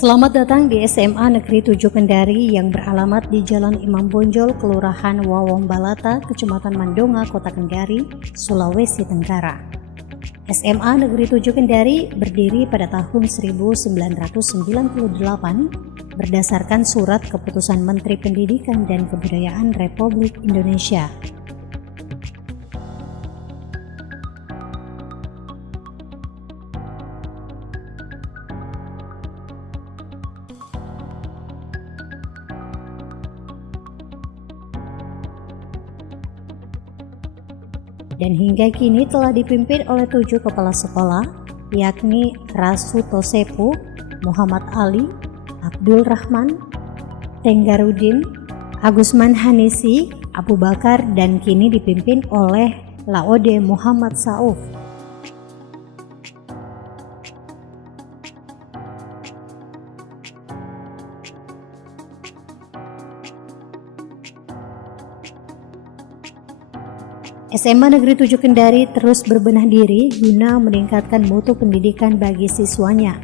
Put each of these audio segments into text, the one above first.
Selamat datang di SMA Negeri 7 Kendari yang beralamat di Jalan Imam Bonjol, Kelurahan Wawong Balata, Kecamatan Mandonga, Kota Kendari, Sulawesi Tenggara. SMA Negeri 7 Kendari berdiri pada tahun 1998 berdasarkan Surat Keputusan Menteri Pendidikan dan Kebudayaan Republik Indonesia. Dan hingga kini telah dipimpin oleh 7 kepala sekolah, yakni Rasuto Sepu, Muhammad Ali, Abdul Rahman, Tenggarudin, Agusman Hanisi, Abu Bakar, dan kini dipimpin oleh Laode Muhammad Sauf. SMA Negeri 7 Kendari terus berbenah diri guna meningkatkan mutu pendidikan bagi siswanya.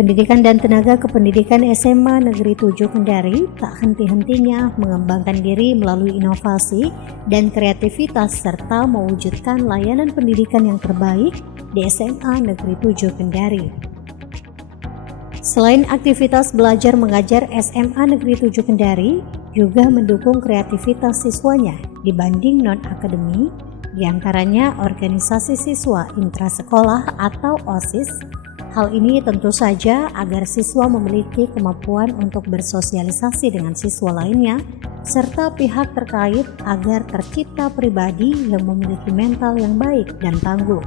Pendidikan dan tenaga kependidikan SMA Negeri 7 Kendari tak henti-hentinya mengembangkan diri melalui inovasi dan kreativitas serta mewujudkan layanan pendidikan yang terbaik di SMA Negeri 7 Kendari. Selain aktivitas belajar mengajar, SMA Negeri 7 Kendari juga mendukung kreativitas siswanya dibanding non-akademi, diantaranya organisasi siswa intrasekolah atau OSIS. Hal ini tentu saja agar siswa memiliki kemampuan untuk bersosialisasi dengan siswa lainnya, serta pihak terkait agar tercipta pribadi yang memiliki mental yang baik dan tangguh.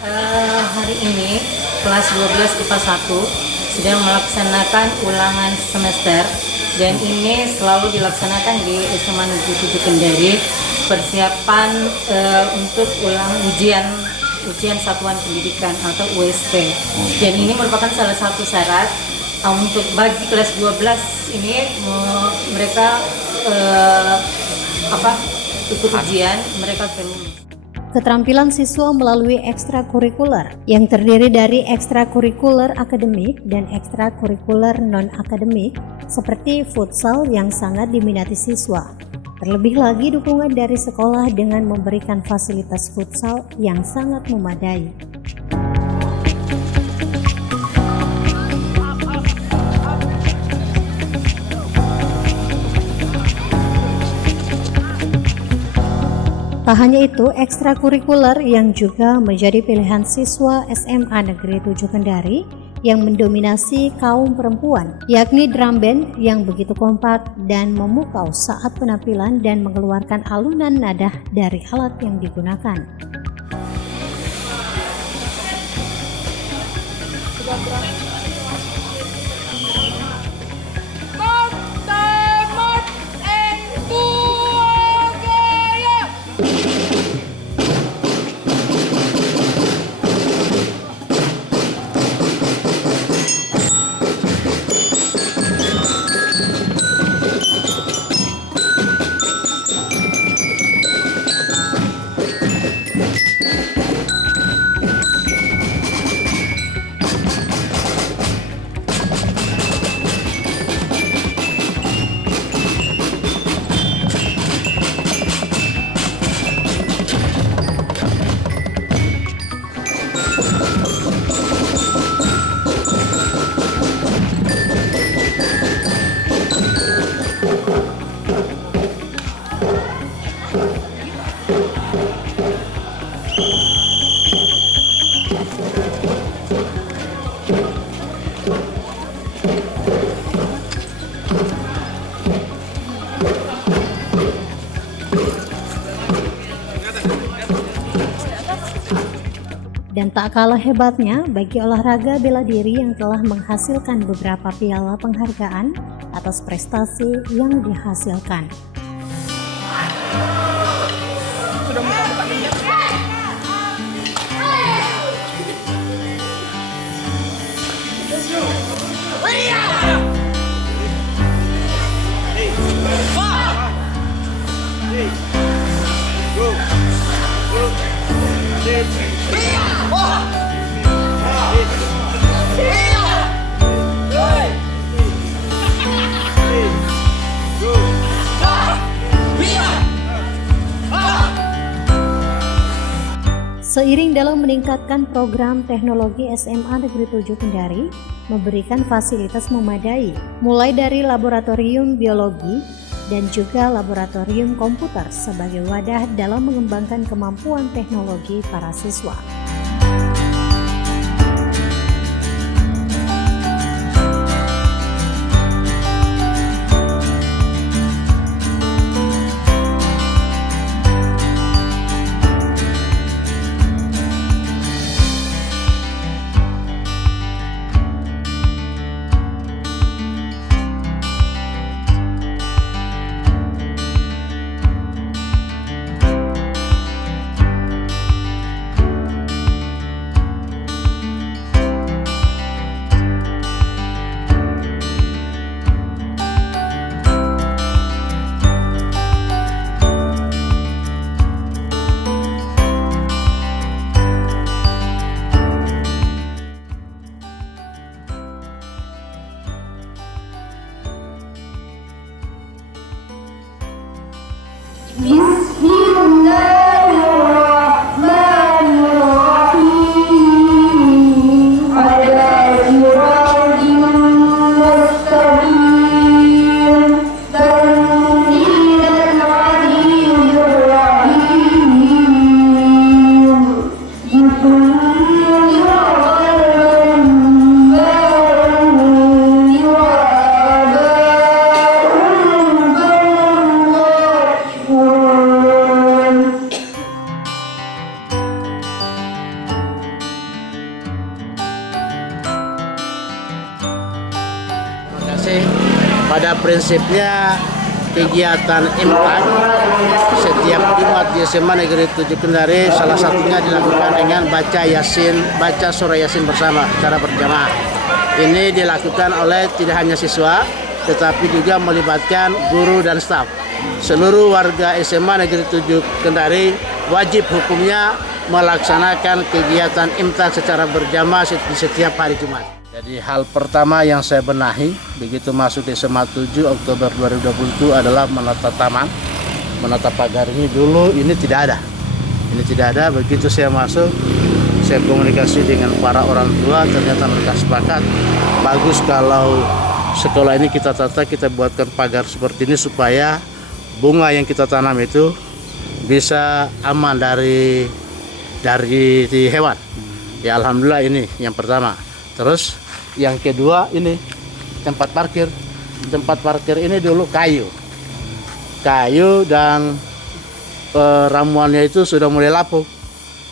Hari ini kelas 12 IPA 1 sedang melaksanakan ulangan semester dan ini selalu dilaksanakan di SMA Negeri 7 Kendari, persiapan untuk ujian satuan pendidikan atau USP. Dan ini merupakan salah satu syarat untuk bagi kelas 12 ini mereka ikut ujian, mereka lulus. Keterampilan siswa melalui ekstrakurikuler yang terdiri dari ekstrakurikuler akademik dan ekstrakurikuler non-akademik seperti futsal yang sangat diminati siswa. Terlebih lagi dukungan dari sekolah dengan memberikan fasilitas futsal yang sangat memadai. Tak hanya itu, ekstrakurikuler yang juga menjadi pilihan siswa SMA Negeri 7 Kendari yang mendominasi kaum perempuan, yakni drum band yang begitu kompak dan memukau saat penampilan dan mengeluarkan alunan nada dari alat yang digunakan. Dan tak kalah hebatnya bagi olahraga bela diri yang telah menghasilkan beberapa piala penghargaan atas prestasi yang dihasilkan. Seiring dalam meningkatkan program teknologi SMA Negeri 7 Kendari memberikan fasilitas memadai, mulai dari laboratorium biologi dan juga laboratorium komputer sebagai wadah dalam mengembangkan kemampuan teknologi para siswa. Pada prinsipnya kegiatan imtak setiap Jumat di SMA Negeri 7 Kendari salah satunya dilakukan dengan baca surah Yasin bersama secara berjamaah. Ini dilakukan oleh tidak hanya siswa tetapi juga melibatkan guru dan staf. Seluruh warga SMA Negeri 7 Kendari wajib hukumnya melaksanakan kegiatan imtak secara berjamaah di setiap hari Jumat. Jadi hal pertama yang saya benahi begitu masuk di SMA 7 Oktober 2020 adalah menata taman, menata pagar ini. Dulu ini tidak ada. Ini tidak ada, begitu saya masuk, saya komunikasi dengan para orang tua, ternyata mereka sepakat bagus kalau sekolah ini kita tata, kita buatkan pagar seperti ini supaya bunga yang kita tanam itu bisa aman dari hewan. Ya alhamdulillah ini yang pertama. Terus yang kedua ini tempat parkir. Tempat parkir ini dulu kayu dan ramuannya itu sudah mulai lapuk.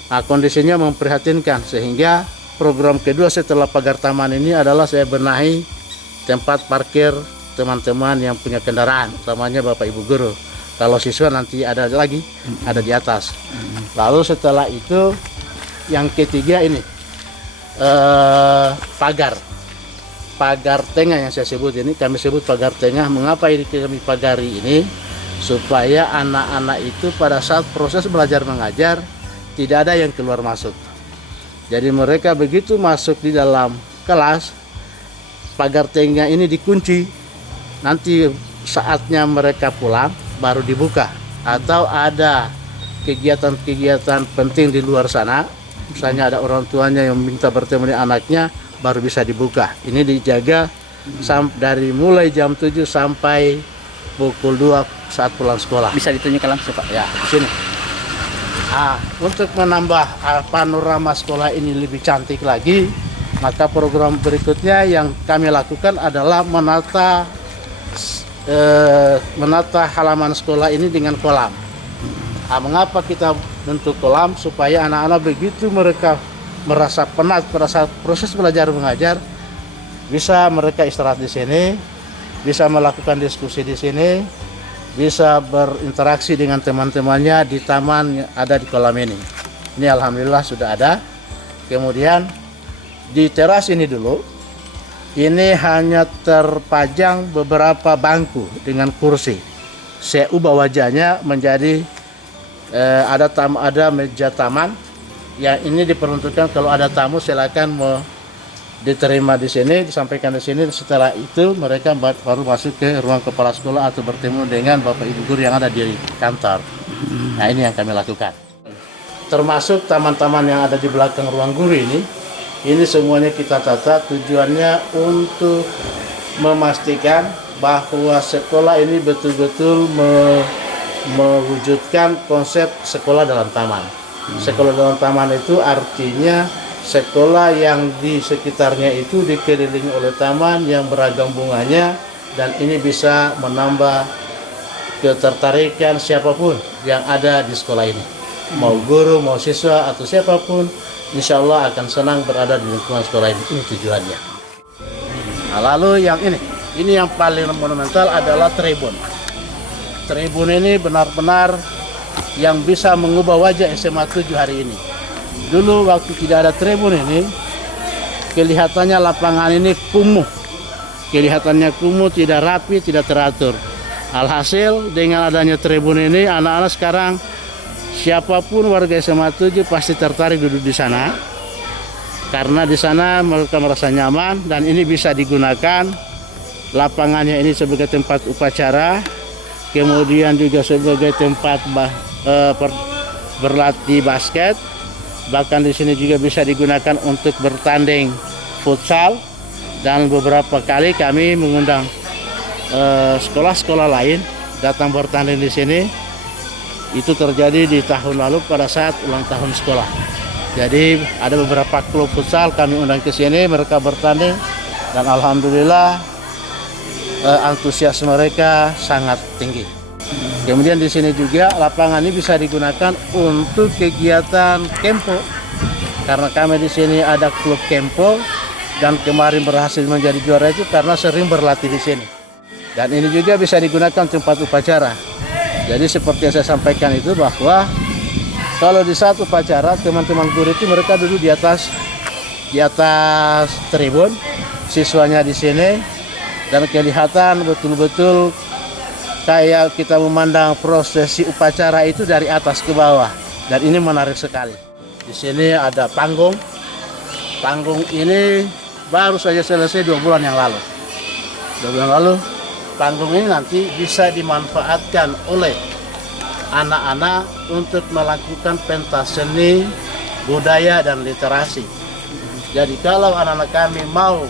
Nah, kondisinya memprihatinkan sehingga program kedua setelah pagar taman ini adalah saya benahi tempat parkir teman-teman yang punya kendaraan, utamanya Bapak Ibu guru. Kalau siswa nanti ada lagi, ada di atas. Lalu setelah itu yang ketiga ini pagar tengah yang saya sebut ini, kami sebut pagar tengah. Mengapa ini kami pagari ini? Supaya anak-anak itu pada saat proses belajar mengajar tidak ada yang keluar masuk. Jadi mereka begitu masuk di dalam kelas, pagar tengah ini dikunci. Nanti saatnya mereka pulang baru dibuka. Atau ada kegiatan-kegiatan penting di luar sana, misalnya ada orang tuanya yang minta bertemu dengan anaknya, baru bisa dibuka. Ini dijaga dari mulai jam 7 sampai pukul 2 saat pulang sekolah. Bisa ditunjukkan langsung Pak? Ya, di sini. Untuk menambah panorama sekolah ini lebih cantik lagi, maka program berikutnya yang kami lakukan adalah menata halaman sekolah ini dengan kolam. Mengapa kita bentuk kolam? Supaya anak-anak begitu mereka merasa penat pada saat proses belajar mengajar, bisa mereka istirahat di sini, bisa melakukan diskusi di sini, bisa berinteraksi dengan teman-temannya di taman yang ada di kolam ini. Ini alhamdulillah sudah ada. Kemudian di teras ini dulu, ini hanya terpajang beberapa bangku dengan kursi. Saya ubah wajahnya menjadi ada meja taman Yang ini diperuntukkan kalau ada tamu silakan mau diterima di sini, disampaikan di sini. Setelah itu mereka baru masuk ke ruang kepala sekolah atau bertemu dengan Bapak Ibu guru yang ada di kantor. Nah, ini yang kami lakukan. Termasuk taman-taman yang ada di belakang ruang guru ini semuanya kita tata tujuannya untuk memastikan bahwa sekolah ini betul-betul mewujudkan konsep sekolah dalam taman. Sekolah dalam taman itu artinya sekolah yang di sekitarnya itu dikelilingi oleh taman yang beragam bunganya, dan ini bisa menambah ketertarikan siapapun yang ada di sekolah ini. Mau guru, mau siswa, atau siapapun, insya Allah akan senang berada di lingkungan sekolah ini. Ini tujuannya. Nah, lalu yang ini yang paling monumental adalah tribun. Tribun ini benar-benar yang bisa mengubah wajah SMA 7 hari ini. Dulu waktu tidak ada tribun ini, kelihatannya lapangan ini kumuh. Kelihatannya kumuh, tidak rapi, tidak teratur. Alhasil dengan adanya tribun ini, anak-anak sekarang siapapun warga SMA 7 pasti tertarik duduk di sana. Karena di sana mereka merasa nyaman, dan ini bisa digunakan lapangannya ini sebagai tempat upacara, kemudian juga sebagai tempat berlatih basket. Bahkan di sini juga bisa digunakan untuk bertanding futsal, dan beberapa kali kami mengundang sekolah-sekolah lain datang bertanding di sini. Itu terjadi di tahun lalu pada saat ulang tahun sekolah. Jadi ada beberapa klub futsal kami undang ke sini, mereka bertanding, dan alhamdulillah antusias mereka sangat tinggi. Kemudian di sini juga lapangan ini bisa digunakan untuk kegiatan kempo, karena kami di sini ada klub kempo, dan kemarin berhasil menjadi juara itu karena sering berlatih di sini. Dan ini juga bisa digunakan tempat upacara. Jadi seperti yang saya sampaikan itu, bahwa kalau di saat upacara teman-teman guru itu mereka duduk di atas tribun, siswanya di sini, dan kelihatan betul-betul kayak kita memandang prosesi upacara itu dari atas ke bawah, dan ini menarik sekali. Di sini ada panggung. Panggung ini baru saja selesai 2 bulan yang lalu. 2 bulan lalu panggung ini nanti bisa dimanfaatkan oleh anak-anak untuk melakukan pentas seni, budaya, dan literasi. Jadi kalau anak-anak kami mau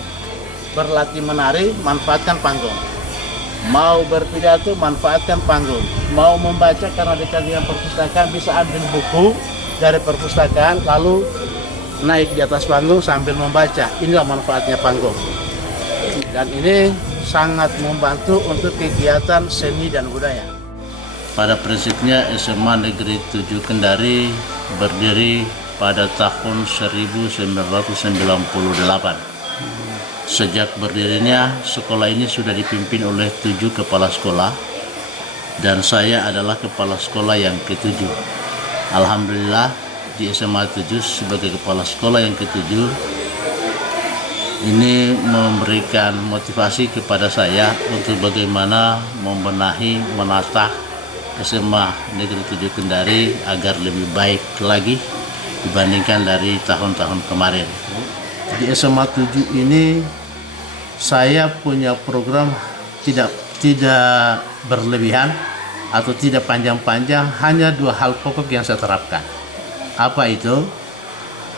berlatih menari, manfaatkan panggung. Mau berpidato, manfaatkan panggung. Mau membaca karena dekat dengan perpustakaan, bisa ambil buku dari perpustakaan lalu naik di atas panggung sambil membaca. Inilah manfaatnya panggung. Dan ini sangat membantu untuk kegiatan seni dan budaya. Pada prinsipnya SMA Negeri 7 Kendari berdiri pada tahun 1998. Sejak berdirinya, sekolah ini sudah dipimpin oleh 7 kepala sekolah, dan saya adalah kepala sekolah yang ke-7. Alhamdulillah, di SMA 7 sebagai kepala sekolah yang ke-7, ini memberikan motivasi kepada saya untuk bagaimana membenahi, menata SMA Negeri 7 Kendari agar lebih baik lagi dibandingkan dari tahun-tahun kemarin. Di SMA 7 ini saya punya program tidak berlebihan atau tidak panjang-panjang, hanya 2 hal pokok yang saya terapkan. Apa itu?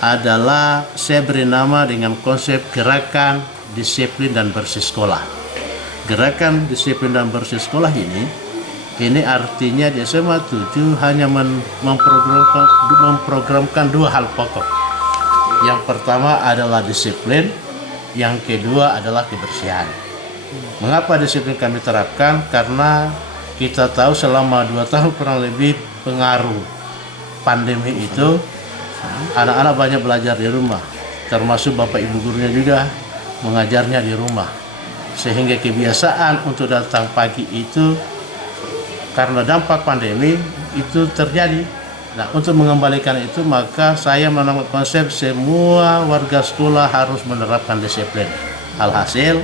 Adalah saya beri nama dengan konsep gerakan disiplin dan bersih sekolah. Gerakan disiplin dan bersih sekolah ini artinya di SMA 7 hanya memprogramkan 2 hal pokok. Yang pertama adalah disiplin, yang kedua adalah kebersihan. Mengapa disiplin kami terapkan? Karena kita tahu selama 2 tahun kurang lebih pengaruh pandemi itu, anak-anak banyak belajar di rumah, termasuk bapak ibu gurunya juga mengajarnya di rumah. Sehingga kebiasaan untuk datang pagi itu karena dampak pandemi itu terjadi. Nah, untuk mengembalikan itu maka saya menambah konsep semua warga sekolah harus menerapkan disiplin. Alhasil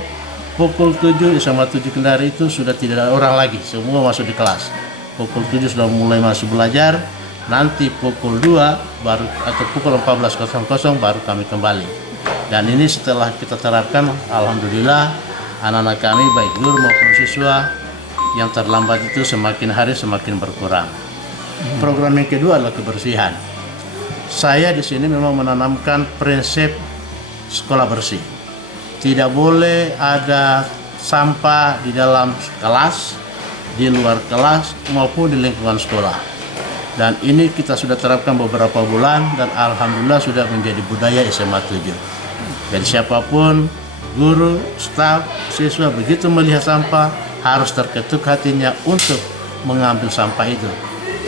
pukul 7 SMA 7 Kendari itu sudah tidak ada orang lagi, semua masuk di kelas. Pukul 7 sudah mulai masuk belajar, nanti pukul 2 baru atau pukul 14.00 baru kami kembali. Dan ini setelah kita terapkan, alhamdulillah anak-anak kami baik guru maupun siswa yang terlambat itu semakin hari semakin berkurang. Program yang kedua adalah kebersihan. Saya di sini memang menanamkan prinsip sekolah bersih. Tidak boleh ada sampah di dalam kelas, di luar kelas maupun di lingkungan sekolah. Dan ini kita sudah terapkan beberapa bulan dan alhamdulillah sudah menjadi budaya SMA 7. Jadi siapapun, guru, staf, siswa begitu melihat sampah harus terketuk hatinya untuk mengambil sampah itu.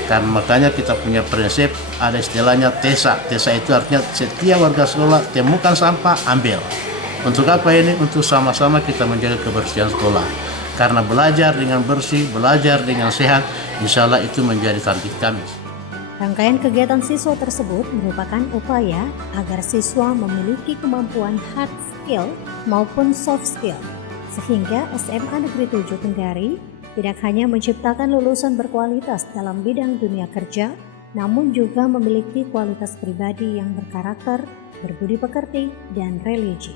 Karena makanya kita punya prinsip, ada istilahnya TESA. TESA itu artinya setiap warga sekolah temukan sampah, ambil. Untuk apa ini? Untuk sama-sama kita menjaga kebersihan sekolah. Karena belajar dengan bersih, belajar dengan sehat, insya Allah itu menjadi target kami. Rangkaian kegiatan siswa tersebut merupakan upaya agar siswa memiliki kemampuan hard skill maupun soft skill, sehingga SMA Negeri 7 Kendari tidak hanya menciptakan lulusan berkualitas dalam bidang dunia kerja, namun juga memiliki kualitas pribadi yang berkarakter, berbudi pekerti, dan religi.